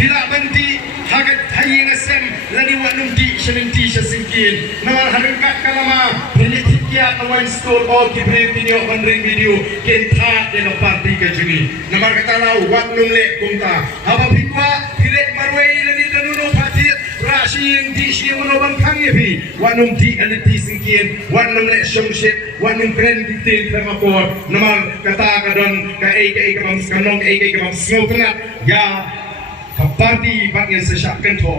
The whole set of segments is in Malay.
bila mandi hagat hayi ngasem lani wanum di shenenti sesingkin nama harengkat kalama penitikia awan store all kibre video bandring video kenta deno parti kajuni nama katala wanum le kumta apa pikwa pilek marwai lani danuno parti rasin di siamono bangkang yepi wanum di aliti singkin wanum le shomship wanum kren ditin pemapor nama kata kadon ka ai kamam kanong ai kamam snotna ya parti bagian sesakkan to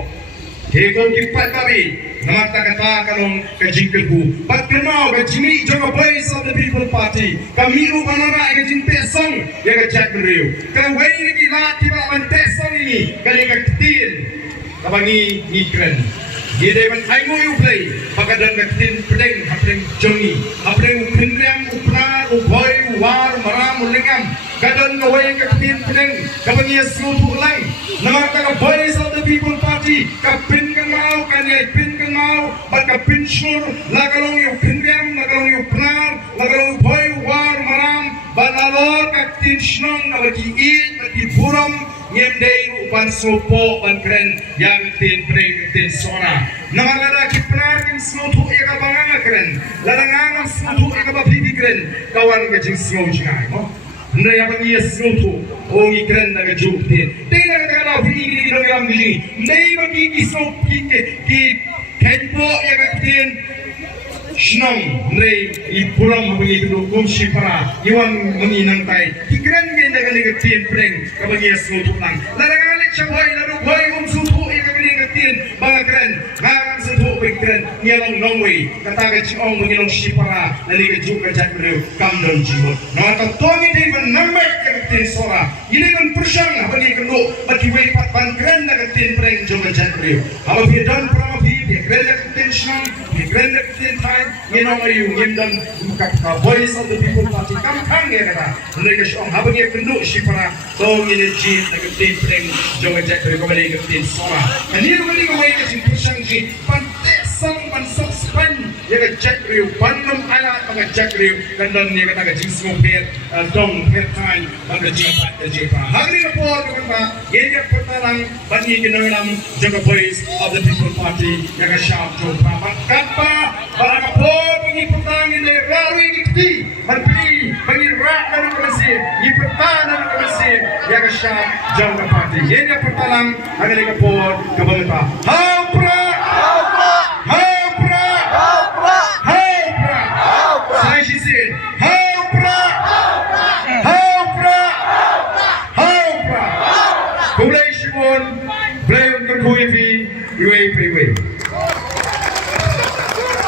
kekon kipat babi nama kata kalong kajingkelku pat kenau kajimi joga boys of the people party kami upanara kajing pesong ya kajak beliau kawai ni kita tiba mentesong ini kali ketin kabangi ngikren dia man aimu you play pakadan ketin pedeng hapeng jongi hapeng ukendriam upnar uboy war maram ulingam kadon ngawai ketin pedeng kabangi sutu lang nama kata boys of the people party kapin kan mau kan yai pin kan mau bat kapin sur lagalong you pendriam lagalong you upnar lagalong boy war maram banalor ketin snong nabagi it bagi buram nyemdei upan sopo ban keren yang tin preng tin sora nama lada kipnar kim snotu eka banganga keren ladanganga snotu eka babibi keren kawan kajing snow jingai mo ndra ya bagi snotu ongi keren naga juktin tena kala fi ini dong yang gini ndai bagi kisop ki tempo ya katin Shnong, Ray, Ipuram, bagi itu kumsi para, iwan menginang tay. Kikran genda kali ketin preng, kabagi suatu lang. Larang alit siya lalu boy suatu ikabini ketin, bangga keren, ngang suatu keren, ngelong nongway, kata keciong mengilong si para, lali kejuk kejak beliau, kamdon jiwa. Nata tongi di menambah ketin sora, ini kan persyang, bagi kenduk, bagi way pat ban keren ketin preng juga kejak beliau. Kalau bidan pramapi, dia keren ketin shnong, dia keren ketin tay. Ngayon ngimdan ka voice of the people party kamkang ya kata mereka syong habang ya kenduk si para tong ini jin nagatin preng jonga jak dari kembali nagatin sora ani kembali kembali ke simpusang si pantesang pansospan ya jak riu pandem ala mga jak riu kandang ni kata jing smoper dong pertain bang jing pat jing pa hari na po kata ya pertarang bani kinanam jonga voice of the people party ya ka sharp jong pa kapa para po bagi pertanyaan dari rawi dikti menteri bagi rakyat Malaysia di pertahanan Malaysia yang syah jauh parti ini pertalang ada lagi por kebangetan haupra haupra haupra haupra haupra saya sih haupra haupra haupra kulai shibon play untuk kuifi UAP